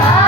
아.